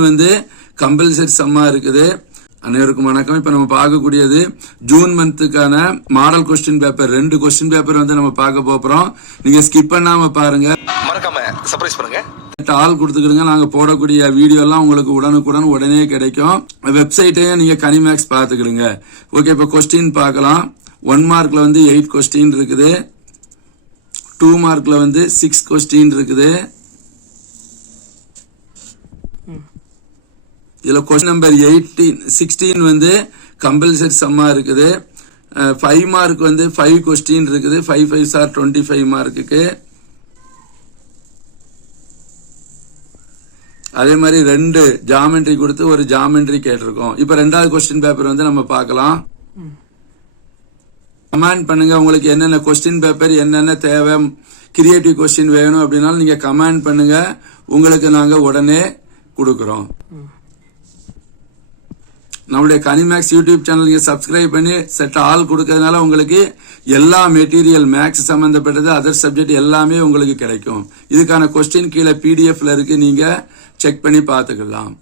வந்து கம்பல்சரி சம்மா இருக்குது. அனைவருக்கும் வணக்கம். இப்ப நம்ம பார்க்கக்கூடியது ஜூன் மந்த்துக்கான model question paper. 2 question paper வந்து நம்ம பார்க்க போறோம். நீங்க ஸ்கிப் பண்ணாம பாருங்க, மறக்காம சர்ப்ரைஸ் பண்ணுங்க. ஆள் கொடுத்துக்கிடுங்க. நாங்க போடக்கூடிய வீடியோ எல்லாம் உங்களுக்கு உடனுக்குடன் உடனே கிடைக்கும். வெப்சைட்டையும் நீங்க கனிமேக்ஸ் பார்த்துக்கிடுங்க. ஓகே, இப்ப கொஸ்டின் பார்க்கலாம். 1 மார்க்ல வந்து 8 கொஸ்டின் இருக்குது. 2 மார்க்ல வந்து 6 கொஸ்டின் இருக்குது. இதுல கொஸ்டின் நம்பர் 16 வந்து கம்பல்சரி சம்மா இருக்குது. 5 மார்க் வந்து 5 கொஸ்டின் இருக்குது. 5 5 ஆர் 25 மார்க்குக்கு. அதே மாதிரி 2 ஜாமெட்ரி கொடுத்து ஒரு ஜாமெட்ரி கேட்டிருக்கோம். இப்ப 2வது கொஸ்டின் பேப்பர் வந்து நம்ம பார்க்கலாம். கமெண்ட் பண்ணுங்க, உங்களுக்கு என்னென்ன கொஸ்டின் பேப்பர் என்னென்ன தேவை, கிரியேட்டிவ் கொஸ்டின் வேணும் அப்படின்னாலும் நீங்க கமெண்ட் பண்ணுங்க, உங்களுக்கு நாங்க உடனே கொடுக்கிறோம். நம்மளுடைய கனிமேக்ஸ் யூடியூப் சேனல் நீங்க சப்ஸ்கிரைப் பண்ணி செட் ஆல் கொடுக்கறதுனால உங்களுக்கு எல்லா மெட்டீரியல் மேக்ஸ் சம்பந்தப்பட்டது அதர் சப்ஜெக்ட் எல்லாமே உங்களுக்கு கிடைக்கும். இதுக்கான கொஸ்டின் கீழே PDF இருக்கு, நீங்க செக் பண்ணி பார்த்துக்கலாம்.